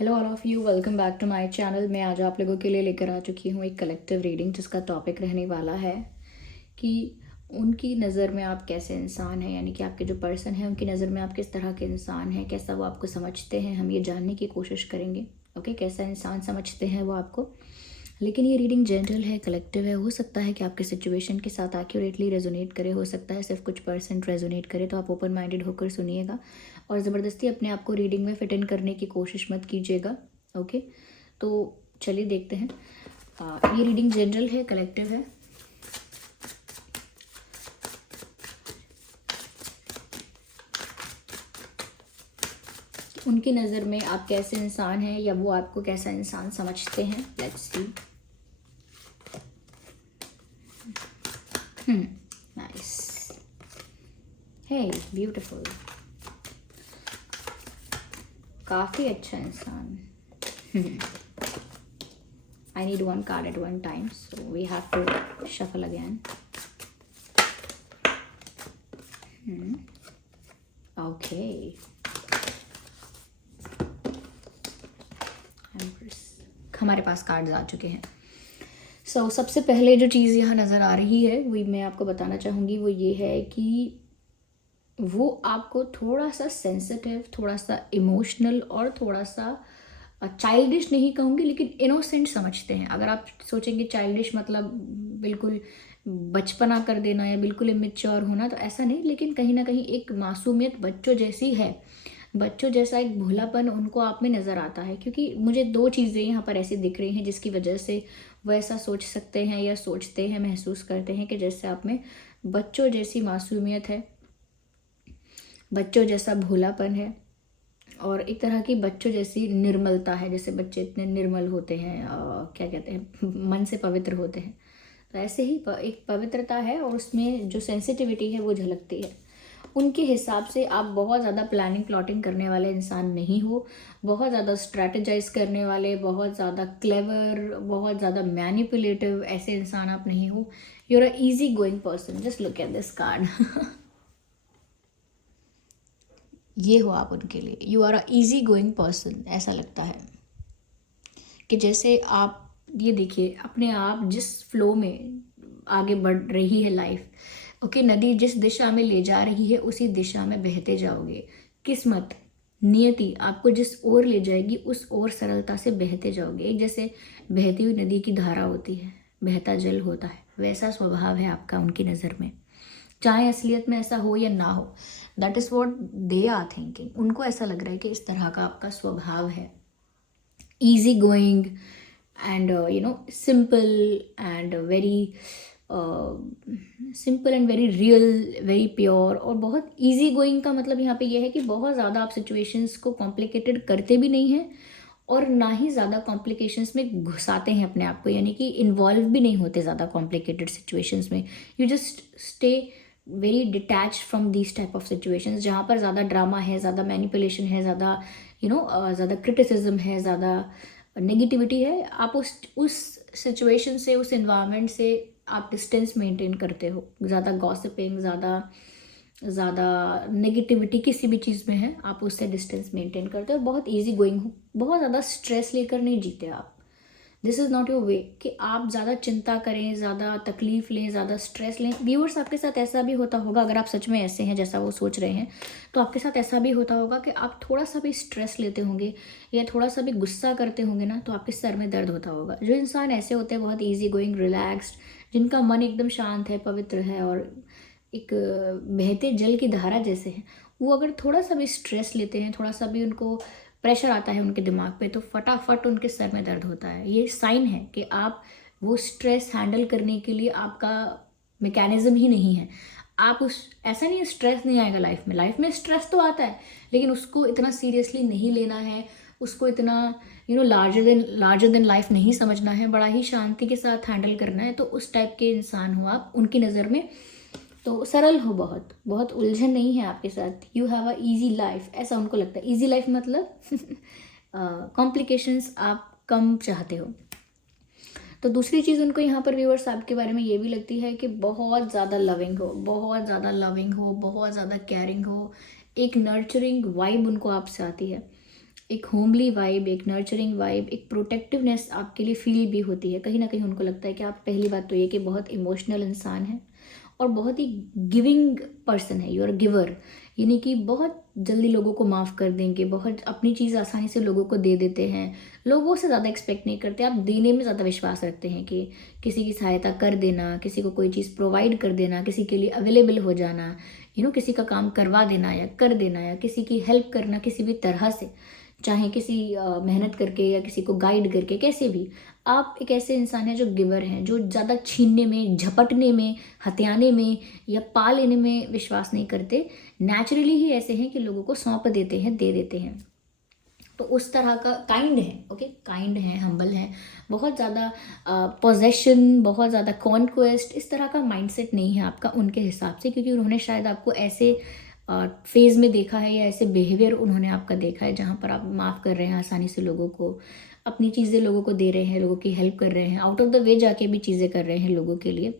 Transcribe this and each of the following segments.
Hello all of you, welcome back to my channel. मैं आज आप लोगों के लिए लेकर आ चुकी हूँ एक कलेक्टिव रीडिंग जिसका टॉपिक रहने वाला है कि उनकी नज़र में आप कैसे इंसान हैं, यानी कि आपके जो पर्सन है उनकी नज़र में आप किस तरह के इंसान हैं, कैसा वो आपको समझते हैं। हम ये जानने की कोशिश करेंगे ओके, कैसा इंसान समझते हैं वो आपको। लेकिन ये रीडिंग जनरल है, कलेक्टिव है। हो सकता है कि आपके सिचुएशन के साथ एक्यूरेटली रेजोनेट करे, हो सकता है सिर्फ कुछ परसेंट रेजोनेट करे। तो आप ओपन माइंडेड होकर सुनिएगा और ज़बरदस्ती अपने आप को रीडिंग में फिट इन करने की कोशिश मत कीजिएगा। ओके, तो चलिए देखते हैं। ये रीडिंग जनरल है, कलेक्टिव है। उनकी नज़र में आप कैसे इंसान हैं या वो आपको कैसा इंसान समझते हैं। Let's see. Nice, hey beautiful, काफ़ी अच्छा इंसान। I need one card at one time, so we have to shuffle again. Okay. हमारे पास कार्ड्स आ चुके हैं। सबसे पहले जो चीज़ यहाँ नज़र आ रही है वही मैं आपको बताना चाहूँगी, वो ये है कि वो आपको थोड़ा सा सेंसिटिव, थोड़ा सा इमोशनल और थोड़ा सा चाइल्डिश नहीं कहूँगी लेकिन इनोसेंट समझते हैं। अगर आप सोचेंगे चाइल्डिश मतलब बिल्कुल बचपना कर देना या बिल्कुल इमेच्योर होना, तो ऐसा नहीं, लेकिन कहीं ना कहीं एक मासूमियत बच्चों जैसी है, बच्चों जैसा एक भोलापन उनको आप में नज़र आता है। क्योंकि मुझे दो चीज़ें यहाँ पर ऐसी दिख रही हैं जिसकी वजह से वो ऐसा सोच सकते हैं या सोचते हैं, महसूस करते हैं कि जैसे आप में बच्चों जैसी मासूमियत है, बच्चों जैसा भोलापन है और एक तरह की बच्चों जैसी निर्मलता है। जैसे बच्चे इतने निर्मल होते हैं, क्या कहते हैं, मन से पवित्र होते हैं, तो ऐसे ही एक पवित्रता है और उसमें जो सेंसिटिविटी है वो झलकती है। उनके हिसाब से आप बहुत ज़्यादा प्लानिंग प्लॉटिंग करने वाले इंसान नहीं हो, बहुत ज़्यादा स्ट्रैटेजाइज करने वाले, बहुत ज़्यादा क्लेवर, बहुत ज़्यादा मैनिपुलेटिव ऐसे इंसान आप नहीं हो। You are a easy going person. Just look at this card. ये हो आप उनके लिए, you are a easy going person. ऐसा लगता है कि जैसे आप ये देखिए अपने आप जिस फ्लो में आगे बढ़ रही है लाइफ, ओके, नदी जिस दिशा में ले जा रही है उसी दिशा में बहते जाओगे। किस्मत, नियति आपको जिस ओर ले जाएगी उस ओर सरलता से बहते जाओगे। एक जैसे बहती हुई नदी की धारा होती है, बहता जल होता है, वैसा स्वभाव है आपका उनकी नज़र में। चाहे असलियत में ऐसा हो या ना हो, that is what they are thinking. उनको ऐसा लग रहा है कि इस तरह का आपका स्वभाव है, easy going and simple and very simple and very real, very pure. और बहुत ईजी गोइंग का मतलब यहाँ पे ये है कि बहुत ज़्यादा आप सिचुएशंस को कॉम्प्लिकेटेड करते भी नहीं हैं और ना ही ज़्यादा कॉम्प्लिकेशंस में घुसाते हैं अपने आप को, यानी कि इन्वॉल्व भी नहीं होते ज़्यादा कॉम्प्लिकेटेड सिचुएशंस में। You just stay very detach from these type of situations जहाँ पर ज़्यादा ड्रामा है, ज़्यादा मैनिपुलेशन है, ज़्यादा ज़्यादा क्रिटिसिज्म है, ज़्यादा नेगेटिविटी है। आप उस सिचुएशन से, उस इन्वायरमेंट से आप डिस्टेंस मेंटेन करते हो। ज़्यादा गॉसिपिंग, ज़्यादा ज़्यादा नेगेटिविटी किसी भी चीज़ में है, आप उससे डिस्टेंस मेंटेन करते हो। बहुत इजी गोइंग हो, बहुत ज़्यादा स्ट्रेस लेकर नहीं जीते आप। This is not your way कि आप ज़्यादा चिंता करें, ज़्यादा तकलीफ़ लें, ज़्यादा स्ट्रेस लें। व्यूअर्स, आपके साथ ऐसा भी होता होगा, अगर आप सच में ऐसे हैं जैसा वो सोच रहे हैं, तो आपके साथ ऐसा भी होता होगा कि आप थोड़ा सा भी स्ट्रेस लेते होंगे या थोड़ा सा भी गुस्सा करते होंगे ना, तो आपके सर में दर्द होता होगा। जो इंसान ऐसे होते हैं, बहुत ईजी गोइंग, रिलैक्स्ड, जिनका मन एकदम शांत है, पवित्र है और एक बहते जल की धारा जैसे हैं, वो अगर थोड़ा सा भी स्ट्रेस लेते हैं, थोड़ा सा भी उनको प्रेशर आता है उनके दिमाग पे, तो फटाफट उनके सर में दर्द होता है। ये साइन है कि आप वो स्ट्रेस हैंडल करने के लिए आपका मैकेनिज्म ही नहीं है। आप उस ऐसा नहीं है स्ट्रेस नहीं आएगा लाइफ में स्ट्रेस तो आता है, लेकिन उसको इतना सीरियसली नहीं लेना है, उसको इतना लार्जर देन लाइफ नहीं समझना है, बड़ा ही शांति के साथ हैंडल करना है। तो उस टाइप के इंसान हो आप उनकी नज़र में, तो सरल हो, बहुत बहुत उलझन नहीं है आपके साथ। You have a easy life, ऐसा उनको लगता है। ईजी लाइफ मतलब कॉम्प्लिकेशंस आप कम चाहते हो। तो दूसरी चीज़ उनको यहाँ पर व्यूअर्स आपके बारे में ये भी लगती है कि बहुत ज़्यादा लविंग हो, बहुत ज़्यादा लविंग हो, बहुत ज़्यादा केयरिंग हो, एक नर्चरिंग वाइब उनको आपसे आती है। एक होमली वाइब, एक नर्चरिंग वाइब, एक प्रोटेक्टिवनेस आपके लिए फील भी होती है। कहीं ना कहीं उनको लगता है कि आप, पहली बात तो ये कि बहुत इमोशनल इंसान हैं और बहुत ही गिविंग पर्सन है, यू आर गिवर, यानी कि बहुत जल्दी लोगों को माफ़ कर देंगे, बहुत अपनी चीज़ आसानी से लोगों को दे देते हैं, लोगों से ज़्यादा एक्सपेक्ट नहीं करते, आप देने में ज़्यादा विश्वास रखते हैं कि किसी की सहायता कर देना, किसी को कोई चीज़ प्रोवाइड कर देना, किसी के लिए अवेलेबल हो जाना, किसी का काम करवा देना या कर देना, या किसी की हेल्प करना किसी भी तरह से, चाहे किसी मेहनत करके या किसी को गाइड करके, कैसे भी। आप एक ऐसे इंसान हैं जो गिवर हैं, जो ज़्यादा छीनने में, झपटने में, हथियाने में या पा लेने में विश्वास नहीं करते। नेचुरली ही ऐसे हैं कि लोगों को सौंप देते हैं, दे देते हैं। तो उस तरह का काइंड है, ओके, काइंड है, हम्बल है, बहुत ज़्यादा पोजेशन, बहुत ज़्यादा कॉन्क्वेस्ट, इस तरह का माइंडसेट नहीं है आपका उनके हिसाब से, क्योंकि उन्होंने शायद आपको ऐसे फेज़ में देखा है या ऐसे बिहेवियर उन्होंने आपका देखा है जहाँ पर आप माफ़ कर रहे हैं आसानी से लोगों को, अपनी चीज़ें लोगों को दे रहे हैं, लोगों की हेल्प कर रहे हैं, आउट ऑफ द वे जाके भी चीज़ें कर रहे हैं लोगों के लिए।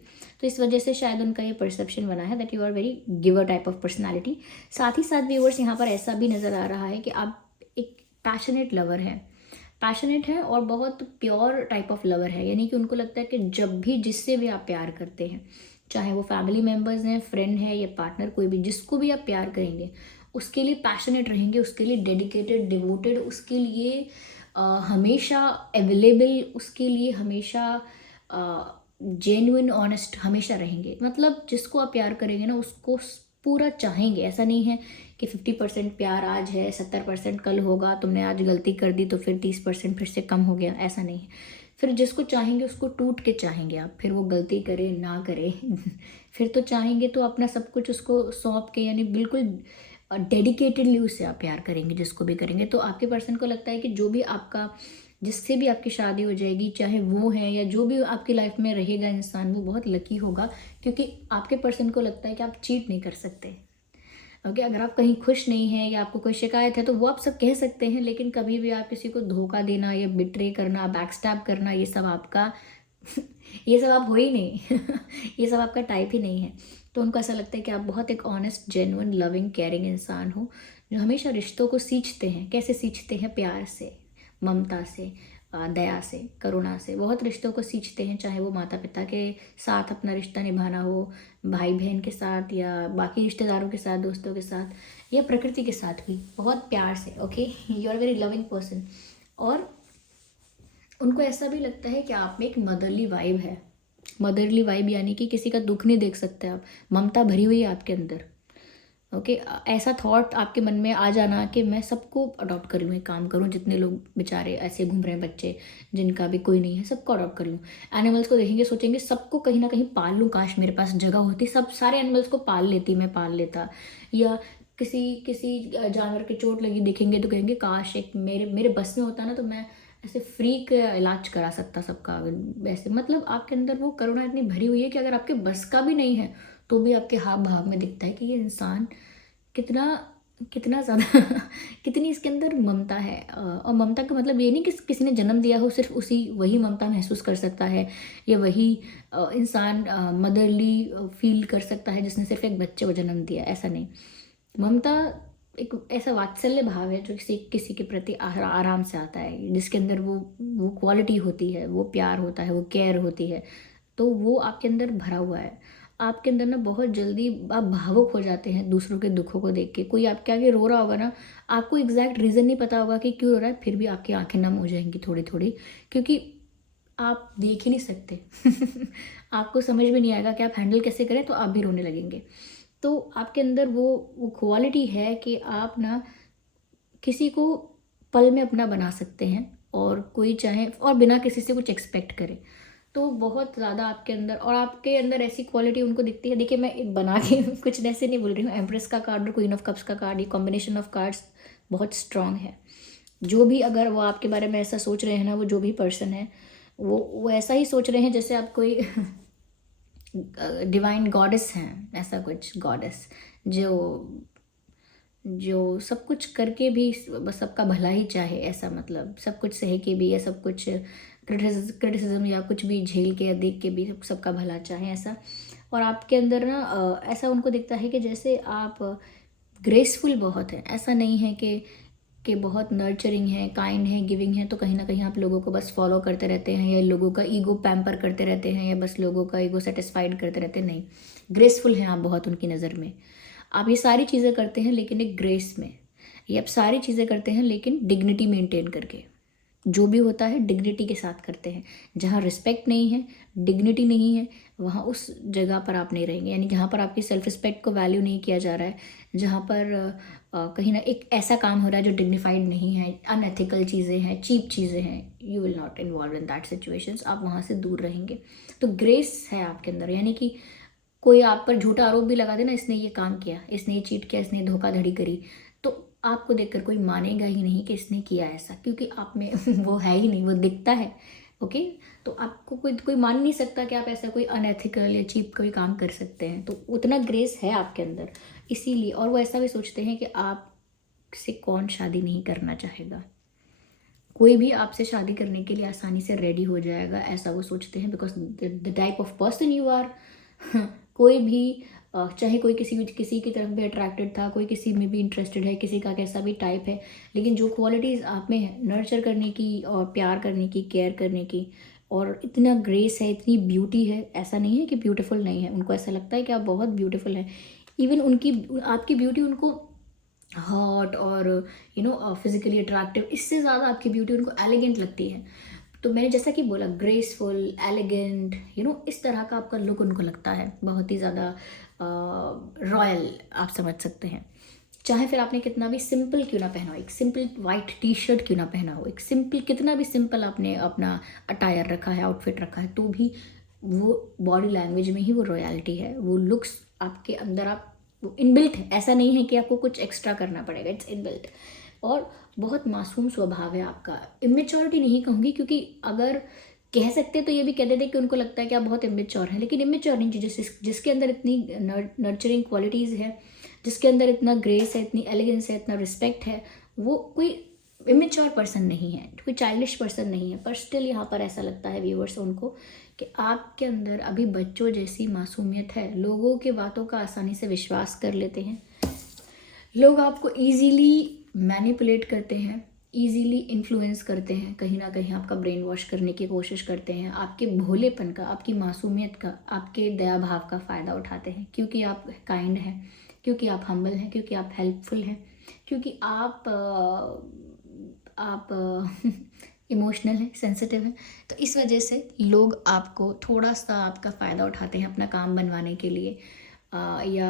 तो इस वजह से शायद उनका ये परसेप्शन बना है that you are very giver type of personality. साथ ही साथ व्यूअर्स, यहाँ पर ऐसा भी नज़र आ रहा है कि आप एक पैशनेट लवर है, पैशनेट है और बहुत प्योर टाइप ऑफ लवर है, यानी कि उनको लगता है कि जब भी जिससे भी आप प्यार करते हैं, चाहे वो फैमिली मेम्बर्स हैं, फ्रेंड है या पार्टनर, कोई भी जिसको भी आप प्यार करेंगे उसके लिए पैशनेट रहेंगे, उसके लिए डेडिकेटेड, डिवोटेड, उसके लिए हमेशा अवेलेबल, उसके लिए हमेशा जेन्युइन ऑनेस्ट हमेशा रहेंगे। मतलब जिसको आप प्यार करेंगे ना उसको पूरा चाहेंगे। ऐसा नहीं है कि 50% प्यार आज है, 70% कल होगा, तुमने आज गलती कर दी तो फिर 30% फिर से कम हो गया, ऐसा नहीं है। फिर जिसको चाहेंगे उसको टूट के चाहेंगे आप, फिर वो गलती करे ना करे फिर तो चाहेंगे तो अपना सब कुछ उसको सौंप के, यानी बिल्कुल डेडिकेटेडली उससे आप प्यार करेंगे जिसको भी करेंगे। तो आपके पर्सन को लगता है कि जो भी आपका, जिससे भी आपकी शादी हो जाएगी, चाहे वो है या जो भी आपकी लाइफ में रहेगा इंसान, वो बहुत लकी होगा, क्योंकि आपके पर्सन को लगता है कि आप चीट नहीं कर सकते। ओके, अगर आप कहीं खुश नहीं हैं या आपको कोई शिकायत है तो वो आप सब कह सकते हैं, लेकिन कभी भी आप किसी को धोखा देना या बिट्रे करना, बैकस्टैब करना, ये सब आपका ये सब आप हो ही नहीं ये सब आपका टाइप ही नहीं है। तो उनको ऐसा लगता है कि आप बहुत एक ऑनेस्ट, जेन्युइन, लविंग, केयरिंग इंसान हो, जो हमेशा रिश्तों को सींचते हैं। कैसे सींचते हैं? प्यार से, ममता से, दया से, करुणा से बहुत रिश्तों को सींचते हैं, चाहे वो माता पिता के साथ अपना रिश्ता निभाना हो, भाई बहन के साथ, या बाकी रिश्तेदारों के साथ, दोस्तों के साथ, या प्रकृति के साथ भी, बहुत प्यार से। Okay, you are very loving person. और उनको ऐसा भी लगता है कि आप में एक मदरली वाइब है। मदरली वाइब यानी कि किसी का दुख नहीं देख सकते आप, ममता भरी हुई है आपके अंदर। ओके, ऐसा थॉट आपके मन में आ जाना कि मैं सबको अडॉप्ट कर लूँ, एक काम करूँ, जितने लोग बेचारे ऐसे घूम रहे हैं बच्चे जिनका भी कोई नहीं है, सबको अडॉप्ट कर लूँ। एनिमल्स को देखेंगे सोचेंगे सबको कहीं ना कहीं पाल लूँ, काश मेरे पास जगह होती, सब सारे एनिमल्स को पाल लेती, मैं पाल लेता। या किसी किसी जानवर की चोट लगी देखेंगे तो कहेंगे काश एक मेरे मेरे बस में होता ना, तो मैं ऐसे फ्री का इलाज करा सकता सबका। वैसे मतलब आपके अंदर वो करुणा इतनी भरी हुई है कि अगर आपके बस का भी नहीं है तो भी आपके हाव भाव में दिखता है कि ये इंसान कितना कितना ज़्यादा कितनी इसके अंदर ममता है। और ममता का मतलब ये नहीं कि किसी ने जन्म दिया हो सिर्फ उसी वही ममता महसूस कर सकता है, या वही इंसान मदरली फील कर सकता है जिसने सिर्फ एक बच्चे को जन्म दिया, ऐसा नहीं। ममता एक ऐसा वात्सल्य भाव है जो किसी किसी के प्रति आराम से आता है, जिसके अंदर वो क्वालिटी होती है, वो प्यार होता है, वो केयर होती है, तो वो आपके अंदर भरा हुआ है। आपके अंदर ना बहुत जल्दी आप भावुक हो जाते हैं दूसरों के दुखों को देख के। कोई आपके आगे रो रहा होगा ना, आपको एग्जैक्ट रीज़न नहीं पता होगा कि क्यों रो रहा है, फिर भी आपकी आंखें नम हो जाएंगी थोड़ी थोड़ी, क्योंकि आप देख ही नहीं सकते आपको समझ में नहीं आएगा कि आप हैंडल कैसे करें, तो आप भी रोने लगेंगे। तो आपके अंदर वो क्वालिटी है कि आप ना किसी को पल में अपना बना सकते हैं, और कोई चाहे, और बिना किसी से कुछ एक्सपेक्ट करे। तो बहुत ज़्यादा आपके अंदर, और आपके अंदर ऐसी क्वालिटी उनको दिखती है। देखिए मैं बना के कुछ ऐसे नहीं बोल रही हूँ, एम्प्रेस का कार्ड और क्वीन ऑफ कप्स का कार्ड, ये कॉम्बिनेशन ऑफ कार्ड्स बहुत स्ट्रांग है। जो भी अगर वो आपके बारे में ऐसा सोच रहे हैं ना, वो जो भी पर्सन है, वो ऐसा ही सोच रहे हैं जैसे आप कोई डिवाइन गॉडेस हैं, ऐसा कुछ गॉडेस जो जो सब कुछ करके भी बस सबका भला ही चाहे, ऐसा मतलब सब कुछ सह के भी, या सब कुछ क्रिटिसिज्म या कुछ भी झेल के या देख के भी सबका भला चाहे, ऐसा। और आपके अंदर ना ऐसा उनको दिखता है कि जैसे आप ग्रेसफुल बहुत हैं। ऐसा नहीं है कि कि बहुत नर्चरिंग है, काइंड है, गिविंग है, तो कहीं ना कहीं आप लोगों को बस फॉलो करते रहते हैं या लोगों का ईगो पैम्पर करते रहते हैं या बस लोगों का ईगो सेटिस्फाइड करते रहते हैं। नहीं, ग्रेसफुल हैं आप बहुत उनकी नज़र में। आप ये सारी चीज़ें करते हैं लेकिन एक ग्रेस में। ये आप सारी चीज़ें करते हैं लेकिन डिग्निटी मेंटेन करके। जो भी होता है डिग्निटी के साथ करते हैं। जहाँ रिस्पेक्ट नहीं है, डिग्निटी नहीं है, वहाँ उस जगह पर आप नहीं रहेंगे। यानी जहाँ पर आपकी सेल्फ रिस्पेक्ट को वैल्यू नहीं किया जा रहा है, जहाँ पर कहीं ना एक ऐसा काम हो रहा है जो डिग्निफाइड नहीं है, अनएथिकल चीज़ें हैं, चीप चीज़ें हैं, you will not involve in that situations. आप वहाँ से दूर रहेंगे। तो ग्रेस है आपके अंदर। यानी कि कोई आप पर झूठा आरोप भी लगा दे ना, इसने ये काम किया, इसने ये चीट किया, इसने धोखाधड़ी करी, तो आपको देखकर कोई मानेगा ही नहीं कि इसने किया ऐसा, क्योंकि आप में वो है ही नहीं, वो दिखता है। ओके, तो आपको कोई कोई मान नहीं सकता कि आप ऐसा कोई अनएथिकल या चीप कोई काम कर सकते हैं। तो उतना ग्रेस है आपके अंदर, इसीलिए। और वो ऐसा भी सोचते हैं कि आपसे कौन शादी नहीं करना चाहेगा, कोई भी आपसे शादी करने के लिए आसानी से रेडी हो जाएगा, ऐसा वो सोचते हैं। Because the type of person you are, कोई भी चाहे कोई किसी की तरफ भी अट्रैक्टेड था, कोई किसी में भी इंटरेस्टेड है, किसी का कैसा भी टाइप है, लेकिन जो क्वालिटीज़ आप में है नर्चर करने की और प्यार करने की, केयर करने की, और इतना ग्रेस है, इतनी ब्यूटी है, ऐसा नहीं है कि ब्यूटीफुल नहीं है, उनको ऐसा लगता है कि आप बहुत ब्यूटीफुल हैं। इवन उनकी आपकी ब्यूटी उनको हॉट और फिजिकली अट्रैक्टिव, इससे ज़्यादा आपकी ब्यूटी उनको एलिगेंट लगती है। तो मैंने जैसा कि बोला, ग्रेसफुल, एलिगेंट, इस तरह का आपका लुक उनको लगता है, बहुत ही ज़्यादा रॉयल, आप समझ सकते हैं। चाहे फिर आपने कितना भी सिंपल क्यों ना पहना हो, एक सिंपल वाइट टी शर्ट क्यों ना पहना हो, एक सिंपल, कितना भी सिंपल आपने अपना अटायर रखा है, आउटफिट रखा है, तो भी वो बॉडी लैंग्वेज में ही वो रॉयल्टी है, वो लुक्स आपके अंदर, आप वो इनबिल्ट है। ऐसा नहीं है कि आपको कुछ एक्स्ट्रा करना पड़ेगा, इट्स इनबिल्ट। और बहुत मासूम स्वभाव है आपका। इमेच्योरिटी नहीं कहूँगी, क्योंकि अगर कह सकते तो ये भी कह देते कि उनको लगता है कि आप बहुत इमेच्योर हैं, लेकिन इमेच्योर नहीं, जिसके अंदर इतनी नर्चरिंग क्वालिटीज़ है, जिसके अंदर इतना ग्रेस है, इतनी एलिगेंस है, इतना रिस्पेक्ट है, वो कोई इमेच्योर पर्सन नहीं है, कोई चाइल्डिश पर्सन नहीं है। पर स्टिल यहाँ पर ऐसा लगता है व्यूअर्स उनको कि आपके अंदर अभी बच्चों जैसी मासूमियत है। लोगों की बातों का आसानी से विश्वास कर लेते हैं, लोग आपको ईजीली मैनिपुलेट करते हैं, ईजीली इन्फ्लुएंस करते हैं, कहीं ना कहीं आपका ब्रेन वॉश करने की कोशिश करते हैं, आपके भोलेपन का, आपकी मासूमियत का, आपके दया भाव का फ़ायदा उठाते हैं, क्योंकि आप काइंड हैं, क्योंकि आप हम्बल हैं, क्योंकि आप हेल्पफुल हैं, क्योंकि आप इमोशनल हैं, सेंसिटिव हैं। तो इस वजह से लोग आपको थोड़ा सा आपका फ़ायदा उठाते हैं अपना काम बनवाने के लिए, या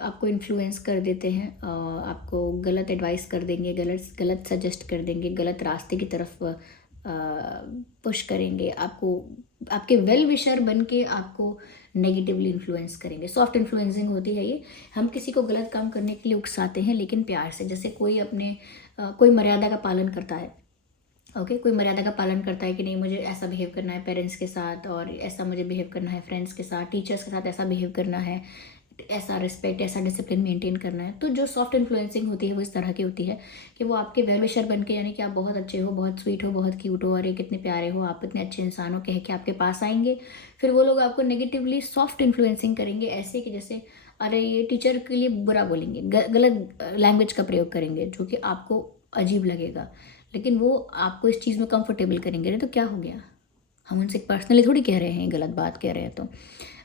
आपको इन्फ्लुएंस कर देते हैं, आपको गलत एडवाइस कर देंगे, गलत सजेस्ट कर देंगे, गलत रास्ते की तरफ पुश करेंगे आपको, आपके वेल विशर बन के आपको नेगेटिवली इन्फ्लुएंस करेंगे। सॉफ्ट इन्फ्लुएंसिंग होती है ये। हम किसी को गलत काम करने के लिए उकसाते हैं, लेकिन प्यार से। जैसे कोई अपने कोई मर्यादा का पालन करता है, ओके, कोई मर्यादा का पालन करता है कि नहीं, मुझे ऐसा बिहेव करना है पेरेंट्स के साथ, और ऐसा मुझे बिहेव करना है फ्रेंड्स के साथ, टीचर्स के साथ ऐसा बिहेव करना है, ऐसा रिस्पेक्ट, ऐसा डिसिप्लिन मेंटेन करना है। तो जो सॉफ्ट इन्फ्लुएंसिंग होती है वो इस तरह की होती है कि वो आपके वेल विशर बन के, यानी कि आप बहुत अच्छे हो, बहुत स्वीट हो, बहुत क्यूट हो, और ये कितने प्यारे हो, आप इतने अच्छे इंसान हो कह के आपके पास आएंगे। फिर वो लोग आपको नेगेटिवली सॉफ्ट इन्फ्लुएंसिंग करेंगे, ऐसे कि जैसे अरे ये टीचर के लिए बुरा बोलेंगे, गलत लैंग्वेज का प्रयोग करेंगे, जो कि आपको अजीब लगेगा, लेकिन वो आपको इस चीज़ में कंफर्टेबल करेंगे। नहीं तो क्या हो गया, हम उनसे पर्सनली थोड़ी कह रहे हैं, गलत बात कह रहे हैं। तो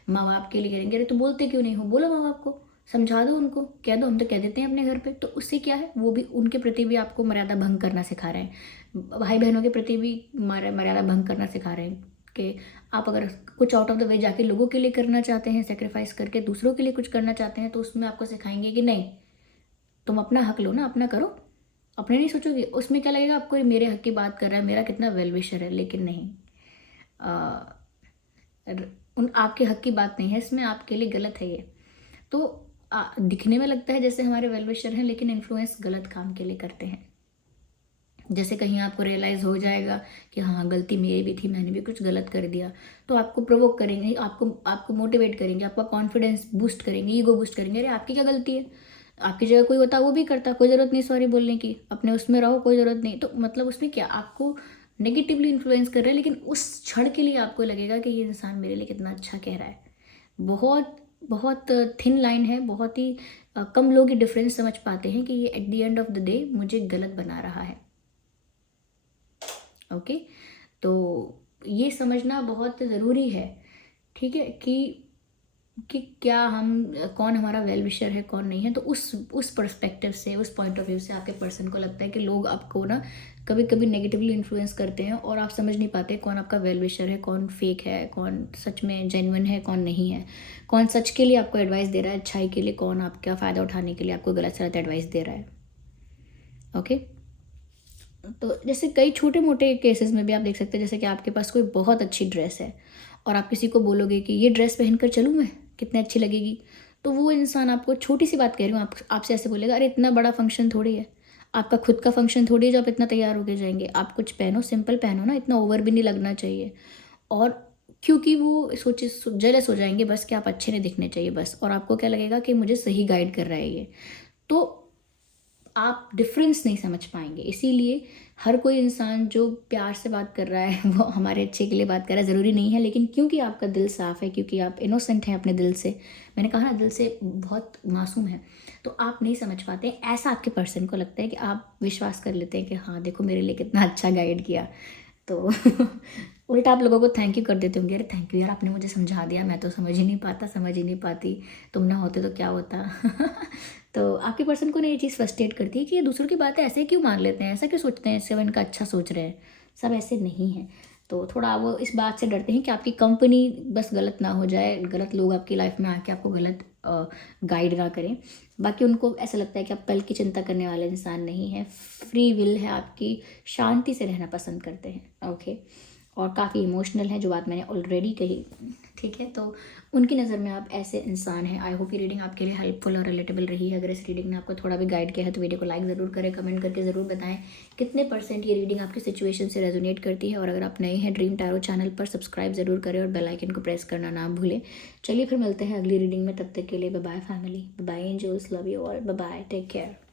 माँ बाप के लिए करेंगे, अरे तो बोलते क्यों नहीं हो, बोलो माँ बाप को, समझा दो उनको, कह दो, हम तो कह देते हैं अपने घर पे। तो उससे क्या है, वो भी उनके प्रति भी आपको मर्यादा भंग करना सिखा रहे हैं, भाई बहनों के प्रति भी मर्यादा भंग करना सिखा रहे हैं कि आप अगर कुछ आउट ऑफ द वे जाके लोगों के लिए करना चाहते हैं, सेक्रीफाइस करके दूसरों के लिए कुछ करना चाहते हैं, तो उसमें आपको सिखाएंगे कि नहीं, तुम अपना हक लो ना, अपना करो, अपने नहीं सोचोगे। उसमें क्या लगेगा आपको, ये मेरे हक की बात कर रहा है, मेरा कितना वेल विशर है, लेकिन नहीं, उन आपके हक की बात नहीं है इसमें, आपके लिए गलत है ये। तो दिखने में लगता है जैसे हमारे वेल विशर हैं, लेकिन इन्फ्लुएंस गलत काम के लिए करते हैं। जैसे कहीं आपको रियलाइज़ हो जाएगा कि हाँ गलती मेरी भी थी, मैंने भी कुछ गलत कर दिया, तो आपको प्रोवोक करेंगे, आपको मोटिवेट करेंगे, आपका कॉन्फिडेंस बूस्ट करेंगे, ईगो बूस्ट करेंगे। अरे आपकी क्या गलती है, आपकी जगह कोई होता वो भी करता, कोई ज़रूरत नहीं सॉरी बोलने की, अपने उसमें रहो, कोई ज़रूरत नहीं। तो मतलब उसमें क्या, आपको नेगेटिवली इन्फ्लुएंस कर रहे हैं, लेकिन उस क्षण के लिए आपको लगेगा कि ये इंसान मेरे लिए कितना अच्छा कह रहा है। बहुत बहुत थिन लाइन है, बहुत ही कम लोग ये डिफरेंस समझ पाते हैं कि ये at the end of the day मुझे गलत बना रहा है। ओके, तो ये समझना बहुत ज़रूरी है, ठीक है, कि क्या हम कौन हमारा वेल विशर है कौन नहीं है। तो उस पर्सपेक्टिव से, उस पॉइंट ऑफ व्यू से आपके पर्सन को लगता है कि लोग आपको ना कभी कभी नेगेटिवली इन्फ्लुएंस करते हैं और आप समझ नहीं पाते कौन आपका वेल विशर है, कौन फेक है, कौन सच में जेन्युइन है, कौन नहीं है, कौन सच के लिए आपको एडवाइस दे रहा है अच्छाई के लिए, कौन आपका फ़ायदा उठाने के लिए आपको गलत से गलत एडवाइस दे रहा है। ओके, तो जैसे कई छोटे मोटे केसेस में भी आप देख सकते हैं, जैसे कि आपके पास कोई बहुत अच्छी ड्रेस है और आप किसी को बोलोगे कि ये ड्रेस पहनकर चलूँ मैं, कितनी अच्छी लगेगी, तो वो इंसान आपको, छोटी सी बात कह रही हूँ, आपसे ऐसे बोलेगा, अरे इतना बड़ा फंक्शन थोड़ी है, आपका खुद का फंक्शन थोड़ी है जो आप इतना तैयार होके जाएंगे, आप कुछ पहनो, सिंपल पहनो ना, इतना ओवर भी नहीं लगना चाहिए। और क्योंकि वो सोचे जेलस हो जाएंगे बस कि आप अच्छे नहीं दिखने चाहिए बस, और आपको क्या लगेगा कि मुझे सही गाइड कर रहा है ये, तो आप डिफरेंस नहीं समझ पाएंगे। इसीलिए हर कोई इंसान जो प्यार से बात कर रहा है वो हमारे अच्छे के लिए बात कर रहा है ज़रूरी नहीं है, लेकिन क्योंकि आपका दिल साफ़ है, क्योंकि आप इनोसेंट हैं अपने दिल से, मैंने कहा ना दिल से बहुत मासूम है, तो आप नहीं समझ पाते। ऐसा आपके पर्सन को लगता है कि आप विश्वास कर लेते हैं कि हाँ देखो मेरे लिए कितना अच्छा गाइड किया, तो उल्टा आप लोगों को थैंक यू कर देते होंगे, अरे थैंक यू यार आपने मुझे समझा दिया, मैं तो समझ ही नहीं पाता, समझ ही नहीं पाती, तुम ना होते तो क्या होता। तो आपके पर्सन को ना ये चीज़ फ्रस्ट्रेट करती है कि ये दूसरों की बातें ऐसे क्यों मान लेते हैं, ऐसा क्यों सोचते हैं, इससे वो इनका अच्छा सोच रहे हैं, सब ऐसे नहीं है। तो थोड़ा वो इस बात से डरते हैं कि आपकी कंपनी बस गलत ना हो जाए, गलत लोग आपकी लाइफ में आके आपको गलत गाइड ना करें। बाकी उनको ऐसा लगता है कि आप कल की चिंता करने वाले इंसान नहीं हैं, फ्री विल है आपकी, शांति से रहना पसंद करते हैं। ओके, और काफ़ी इमोशनल है, जो बात मैंने ऑलरेडी कही, ठीक है, तो उनकी नज़र में आप ऐसे इंसान हैं। आई होप ये रीडिंग आपके लिए हेल्पफुल और रिलेटेबल रही है। अगर इस रीडिंग ने आपको थोड़ा भी गाइड किया है तो वीडियो को लाइक ज़रूर करें, कमेंट करके ज़रूर बताएं कितने परसेंट ये रीडिंग आपकी सिचुएशन से रेजोनेट करती है। और अगर आप नए हैं ड्रीम टैरो चैनल पर, सब्सक्राइब ज़रूर करें और बेल आइकन को प्रेस करना ना भूलें। चलिए फिर मिलते हैं अगली रीडिंग में, तब तक के लिए bye bye family, bye angels, love you all, bye bye, take care.